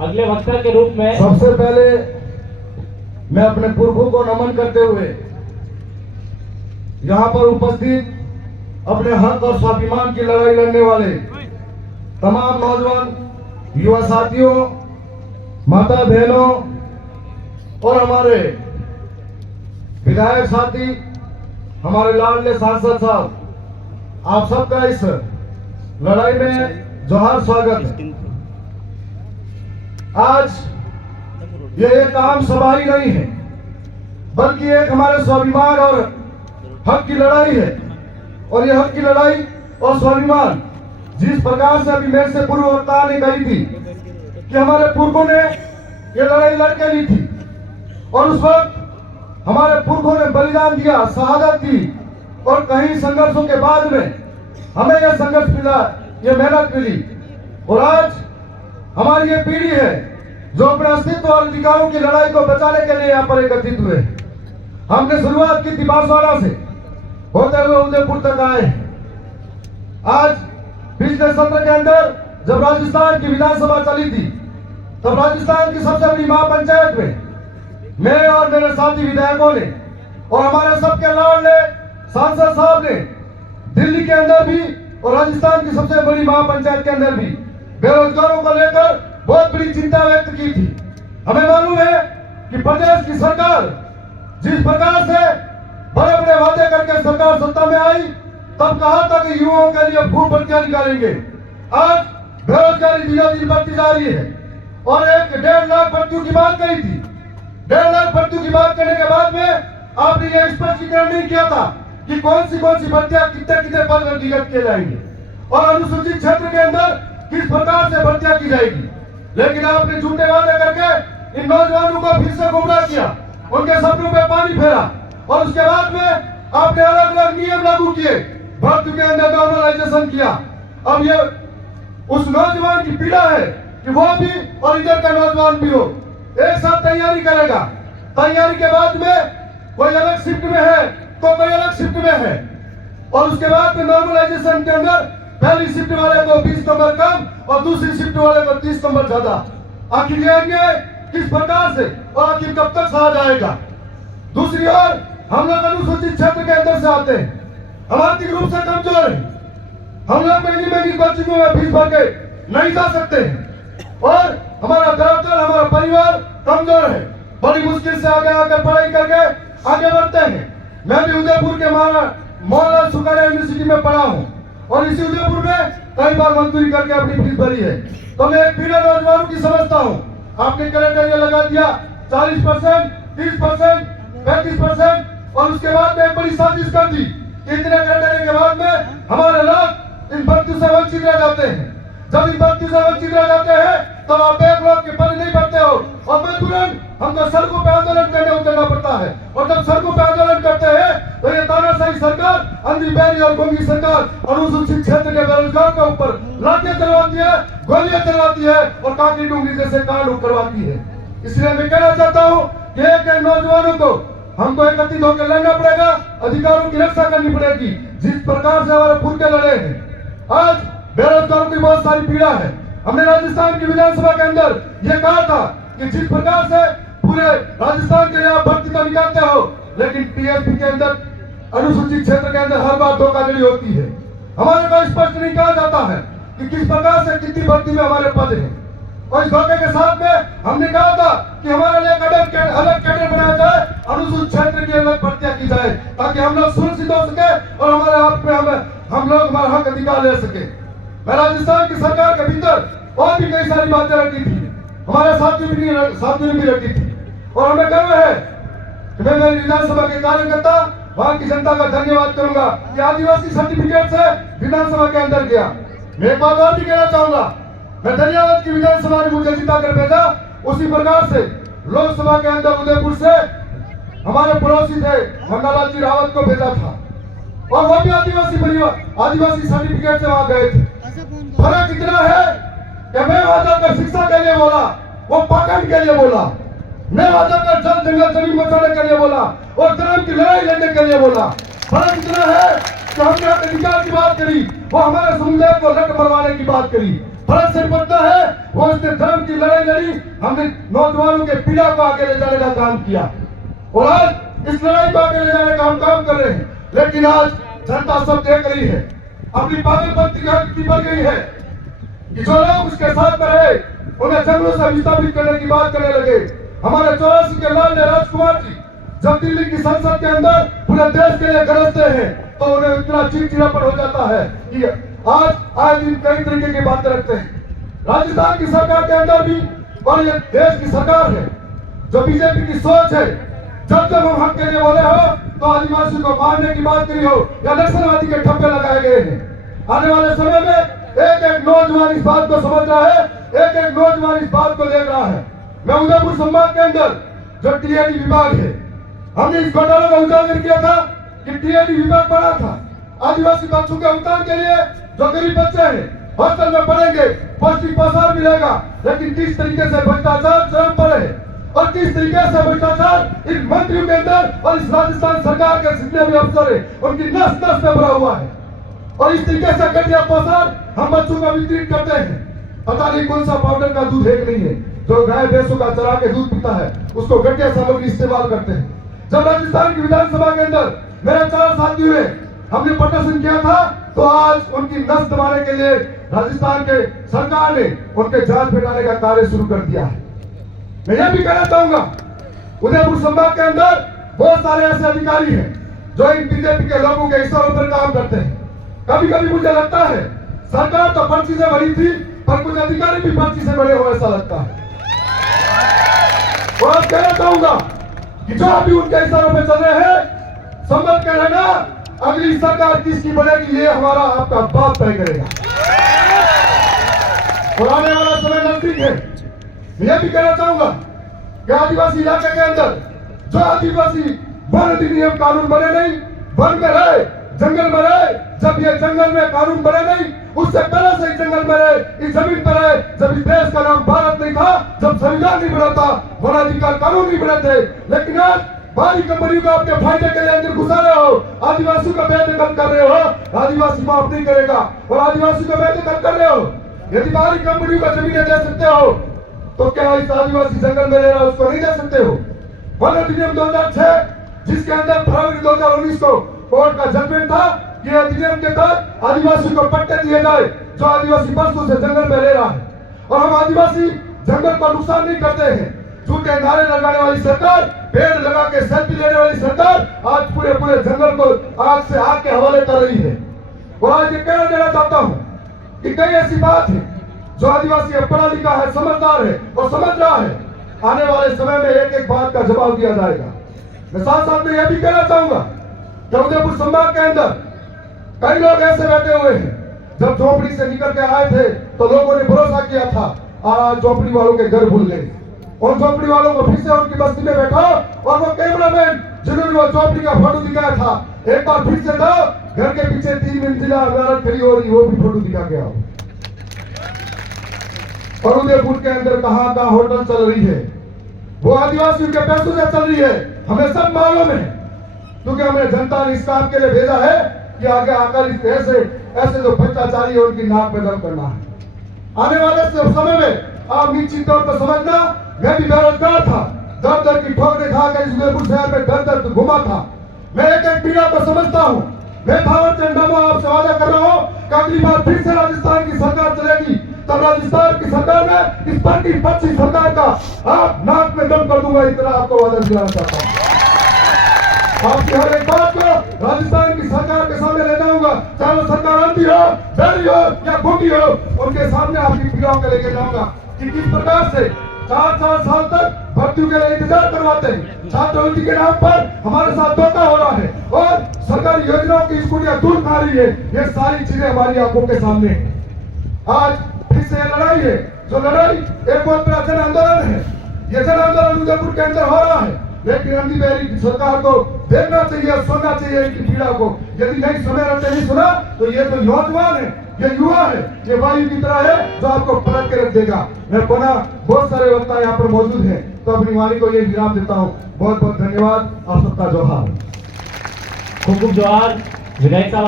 अगले वक्ता के रूप में सबसे पहले मैं अपने पुरखों को नमन करते हुए यहाँ पर उपस्थित अपने हक और स्वाभिमान की लड़ाई लड़ने वाले तमाम नौजवान युवा साथियों, माता बहनों और हमारे विधायक साथी, हमारे लाडले सांसद साहब, आप सबका इस लड़ाई में जोहार स्वागत है। आज ये एक आम सभा ही नहीं है, बल्कि एक हमारे स्वाभिमान और हक की लड़ाई है। और ये हक की लड़ाई और स्वाभिमान जिस प्रकार से अभी मेरे से पूर्व वक्ता ने कही थी कि हमारे पुरखों ने ये लड़ाई लड़के ली थी और उस वक्त हमारे पुरखों ने बलिदान दिया, शहादत दी और कई संघर्षों के बाद में हमें यह संघर्ष मिला, ये मेहनत मिली। और आज हमारी ये पीढ़ी है जो अपने अस्तित्व और अधिकारों की लड़ाई को बचाने के लिए यहाँ पर एकत्रित हुए। हमने शुरुआत की थी बांसवाड़ा से, होते हुए उदयपुर तक आए। आज पिछले सत्र के अंदर जब राजस्थान की विधानसभा चली थी, तब राजस्थान की सबसे बड़ी महापंचायत में मैं और मेरे साथी विधायकों ने और हमारे सबके लाडले सांसद साहब ने दिल्ली के अंदर भी और राजस्थान की सबसे बड़ी महापंचायत के अंदर भी बेरोजगारों को लेकर बहुत बड़ी चिंता व्यक्त की थी। हमें मालूम है कि प्रदेश की सरकार जिस प्रकार से बड़े बड़े वादे करके सरकार सत्ता में आई, तब कहा था कि युवाओं के लिए खूब भर्तियां निकालेंगे। आज बेरोजगारी दिनों दिन बढ़ती जा रही है और 1.5 लाख भर्तियों की बात कही थी। 1.5 लाख भर्तियों की बात करने के बाद में आपने यह स्पष्टीकरण नहीं किया था कि कौन सी भर्तियां कितने कितने पद में निगत किए जाएंगे और अनुसूचित क्षेत्र के अंदर किस प्रकार से भर्तियां की जाएगी। लेकिन आपने झूठे वादे करके इन नौजवानों को फिर से गुमराह किया, उनके सपनों पे पानी फेरा और उसके बाद में आपने अलग अलग नियम लागू किए, भर्ती के अंदर नॉर्मलाइजेशन किया। अब ये उस नौजवान की पीड़ा है कि वो भी और इधर का नौजवान भी हो एक साथ तैयारी करेगा। तैयारी के बाद में कोई अलग शिफ्ट में है तो कोई अलग शिफ्ट में है और उसके बाद में नॉर्मलाइजेशन के अंदर पहली शिफ्ट वाले को 20 नंबर कम और दूसरी शिफ्ट वाले को 30 नंबर ज्यादा। आखिर ये अन्याय किस प्रकार से और आखिर कब तक सहा जाएगा। दूसरी ओर हम लोग अनुसूचित क्षेत्र के अंदर से आते हैं, हम आर्थिक रूप से कमजोर हैं, हम लोग महंगी महंगी कोचिंगों में फीस भर के नहीं जा सकते हैं और हमारा दरअसल हमारा परिवार कमजोर है। बड़ी मुश्किल से आगे आकर पढ़ाई करके आगे बढ़ते हैं। मैं भी उदयपुर के मोहनलाल सुखाड़िया यूनिवर्सिटी में पढ़ा हूँ और इसी उदयपुर में कई बार मजदूरी करके अपनी फीस भरी है। तो मैं एक पीड़ित नौजवानों की समझता हूँ। आपने क्राइटेरिया लगा दिया 40%, 30%, 35% और उसके बाद में एक बड़ी साजिश कर दी कि इतने क्राइटेरिया के बाद में हमारे लोग इन भर्तियों से वंचित रह जाते हैं। जब इन भर्तियों से वंचित रह जाते हैं तब आप एक लोग के पद नहीं भरते हो और मजबूरन हमको सड़कों पे आंदोलन करने उतरना पड़ता है। और जब सड़कों पे आंदोलन करते हैं तो ये तानाशाही सरकार, अंधी बैरी और गोंगी सरकार अनुसूचित क्षेत्र के बेरोजगार के ऊपर लाठियां चलवाती है, गोलियां चलवाती है और काकी डूंगी जैसे कांड करवाती है। इसलिए मैं कहना चाहता हूँ कि एक एक नौजवानों को हमको एकत्रित होकर लड़ना पड़ेगा, अधिकारों की रक्षा करनी पड़ेगी जिस प्रकार से हमारे पुरखे लड़े हैं। आज बेरोजगारों की बहुत सारी पीड़ा है। हमने राजस्थान की विधानसभा के अंदर यह कहा था कि जिस प्रकार से पूरे राजस्थान के लिए आप भर्ती तो निकालते हो, लेकिन टीएसपी के अंदर अनुसूचित क्षेत्र के अंदर हर बार धोखाधड़ी होती है। हमारे को स्पष्ट नहीं कहा जाता है कि किस प्रकार से कितनी भर्ती में हमारे पद हैं। और इस धोखे के साथ में हमने कहा था कि हमारे लिए अलग कैडर बनाया जाए, अनुसूचित क्षेत्र की अलग भर्तियां की जाए ताकि हम लोग सुरक्षित हो सके और हमारे हाथ में हम लोग हमारा हक अधिकार ले सके। मैं राजस्थान की सरकार के भीतर और भी कई सारी बातें रखी थी, हमारे साथियों ने भी रखी थी और हमें गर्व है कि मैं मेरी विधानसभा के कार्यकर्ता वहां की जनता का धन्यवाद करूंगा कि आदिवासी सर्टिफिकेट से विधानसभा के अंदर गया। मैं एक बात और भी कहना चाहूंगा, मैं धन्यवाद की विधानसभा ने मुझे जिता कर भेजा, उसी प्रकार से लोकसभा के अंदर उदयपुर से हमारे पड़ोसी थे नंदलाल जी रावत को भेजा था और वो भी आदिवासी सर्टिफिकेट से वहां गए थे। फर्क इतना है कि मैं वहां जाकर शिक्षा के लिए बोला, वो पाखंड के लिए बोला। मैं वहां जाकर जल जंगल जमीन बचाने के लिए बोला और धर्म की लड़ाई लड़ने के लिए बोला। फर्क इतना है कि हमने अधिकार की बात करी, वो हमारे समुदाय को लट मरवाने की बात करी। फर्क से निपटना है, वो उसने धर्म की लड़ाई लड़ी, हमने नौजवानों के पीड़ा को आगे ले जाने का काम किया और आज इस लड़ाई को आगे ले जाने का हम काम कर रहे हैं। लेकिन आज जनता सब देख रही है, अपनी पागलपंती की बढ़ गई है कि जो लोग उसके साथ में रहे उन्हें जंगलों से विस्थापित करने की बात करने लगे। हमारे 84 के लाल राजकुमार जी जब दिल्ली की संसद के अंदर पूरे देश के लिए गरजते हैं तो उन्हें इतना चिड़चिड़ापन हो जाता है कि आज आए दिन कई तरीके की बातें रखते हैं। राजस्थान की सरकार के अंदर भी और ये देश की सरकार है जो बीजेपी की सोच है, जब जब हम हक के लिए बोले हो तो आदिवासी को मारने की बात करी हो या नक्सलवादी के ठप्पे लगाए गए हैं। आने वाले समय में एक एक नौजवान इस बात को समझ रहा है, एक एक नौजवान इस बात को देख रहा है। मैं उदयपुर संभाग के अंदर जो टीएडी विभाग है, हमने इस घोटाले को उजागर किया था कि टीएडी विभाग बना था आदिवासी बच्चों के उत्थान के लिए। जो गरीब बच्चे हैं हॉस्टल में पढ़ेंगे, पौष्टिक पोषण मिलेगा, लेकिन किस तरीके से भ्रष्टाचार चरम पर है और किस तरीके से भ्रष्टाचार इन मंत्रियों के अंदर और इस राजस्थान सरकार के जितने भी अफसर है उनकी नस नस में भरा हुआ है। और इस तरीके से घटिया पोषण हम बच्चों का वितरित करते हैं। पता नहीं कौन सा पाउडर का दूध है कि नहीं है, जो गाय भैंसों का चरा के दूध पीता है उसको घटिया सामग्री इस्तेमाल करते हैं। जब राजस्थान की विधानसभा के अंदर मेरे 4 साथी हुए, हमने प्रदर्शन किया था तो आज उनकी नस दबाने के लिए राजस्थान के सरकार ने उनके जान पिटाने का कार्य शुरू कर दिया है। मैं यह भी कहना चाहूंगा उदयपुर संभाग के अंदर बहुत सारे ऐसे अधिकारी हैं जो इन बीजेपी के लोगों के इशारों पर काम करते हैं। कभी कभी मुझे लगता है सरकार तो पर्ची से भरी थी पर कुछ अधिकारी भी पर्ची से बड़े हो, ऐसा लगता है। और अब कहना चाहूंगा कि जो अभी उनके इशारों पे चल रहे हैं संभल के रहना, अगली सरकार किसकी बनेगी ये हमारा आपका बाप तय करेगा। और आने वाला समय नजदीक है। यह भी कहना चाहूंगा कि आदिवासी इलाके के अंदर जो आदिवासी वन अधिनियम कानून बने नहीं, वन में रहे, जंगल में रहे, जब ये जंगल में कानून बने नहीं उससे पहले से जंगल में रहे, इस जमीन पर रहे, जब इस देश का नाम भारत नहीं था, जब संविधान नहीं बना था, वन अधिकार कानून नहीं बने थे। लेकिन आज बाहरी कंपनियों को आपके फायदे के लिए अंदर घुसा रहे हो, आदिवासी को बेदखल कर रहे हो, आदिवासी माफ नहीं करेगा और आदिवासी को बेदखल कर रहे हो। यदि बाहरी कंपनियों को जमीनें दे सकते हो तो क्या इस आदिवासी जंगल में रह रहा उसको नहीं दे सकते हो? वन अधिनियम 2006 जिसके अंदर फरवरी 2019 को कोर्ट का जजमेंट था कि अधिनियम के तहत आदिवासी को पट्टे दिए जाए जो आदिवासी वर्षों से जंगल में रह रहा है। और हम आदिवासी जंगल को नुकसान नहीं करते हैं। झूठे नारे लगाने वाली सरकार, पेड़ लगा के सेल्फी लेने वाली सरकार आज पूरे जंगल को आग से आग के हवाले कर रही है। और आज ये कहना देना चाहता हूँ कि कई ऐसी बात है जो आदिवासी पढ़ा लिखा है, समझदार है और समझ रहा है, आने वाले समय में एक एक बात का जवाब दिया जाएगा। मैं साथ साथ में यह भी कहना चाहूंगा कि उदयपुर संभाग के अंदर कई लोग ऐसे बैठे हुए हैं जब झोपड़ी से निकल के आए थे तो लोगों ने भरोसा किया था और आज झोपड़ी वालों के घर भूल गए और झोपड़ी वालों को फिर से उनकी बस्ती में बैठा और वो कैमरामैन जिन्होंने वो झोपड़ी का फोटो दिखाया था एक बार फिर से जाओ, घर के पीछे 3 मंजिला इमारत खड़ी हो रही वो भी फोटो दिखा के आओ। और उदयपुर के अंदर कहां कहां होटल चल रही है वो आदिवासियों के पैसों से चल रही है, हमें सब मालूम है क्योंकि हमने जनता ने इस काम के लिए भेजा है कि आगे आकर ऐसे जो भ्रष्टाचारी है उनकी नाक में दम करना है। आने वाले समय में आप निश्चित तौर पर समझना, मैं भी बेरोजगार था, दर दर की ठोकरें खा कर इस उदयपुर शहर में दर दर घुमा था। मैं एक एक पीड़ा को समझता हूँ। मैं थावर चंद आपसे वादा कर रहा हूँ कि अगली बार फिर से राजस्थान की सरकार चलेगी तब राजस्थान की सरकार में इस पार्टी पक्षी सरकार का आप नाक में दम कर दूंगा, इतना आपको वादा दिलाना चाहता हूँ। आपकी हर एक बात को राजस्थान की सरकार के सामने ले जाऊंगा, चाहे वो सरकार आती हो, बैरी हो या खूटी हो, उनके सामने आपकी पीड़ाओं को लेके जाऊंगा कि किस प्रकार से 4 साल तक भर्तियों के लिए इंतजार करवाते हैं, छात्रवृत्ति के नाम पर हमारे साथ धोखा हो रहा है और सरकारी योजनाओं की स्कूलियां दूर खा रही है। ये सारी चीजें हमारी आंखों के सामने है। आज फिर से लड़ाई है, जो लड़ाई एक बहुत बड़ा जन आंदोलन है। ये जन आंदोलन उदयपुर के अंदर हो रहा है, लेकिन नंदी बेरी सरकार को देखना चाहिए, सुनना चाहिए इनकी पीड़ा को। यदि नहीं सुने रहते नहीं सुना तो ये जो नौजवान है, ये युवा है, ये वायु की तरह है जो आपको पलट के रख देगा। मैं पुनः बहुत सारे वक्ता यहाँ पर मौजूद हैं तो अपनी वाणी को ये विराम देता हूँ। बहुत बहुत धन्यवाद। आप सबका जोहार। खूब खूब जोहार विधायक साहब।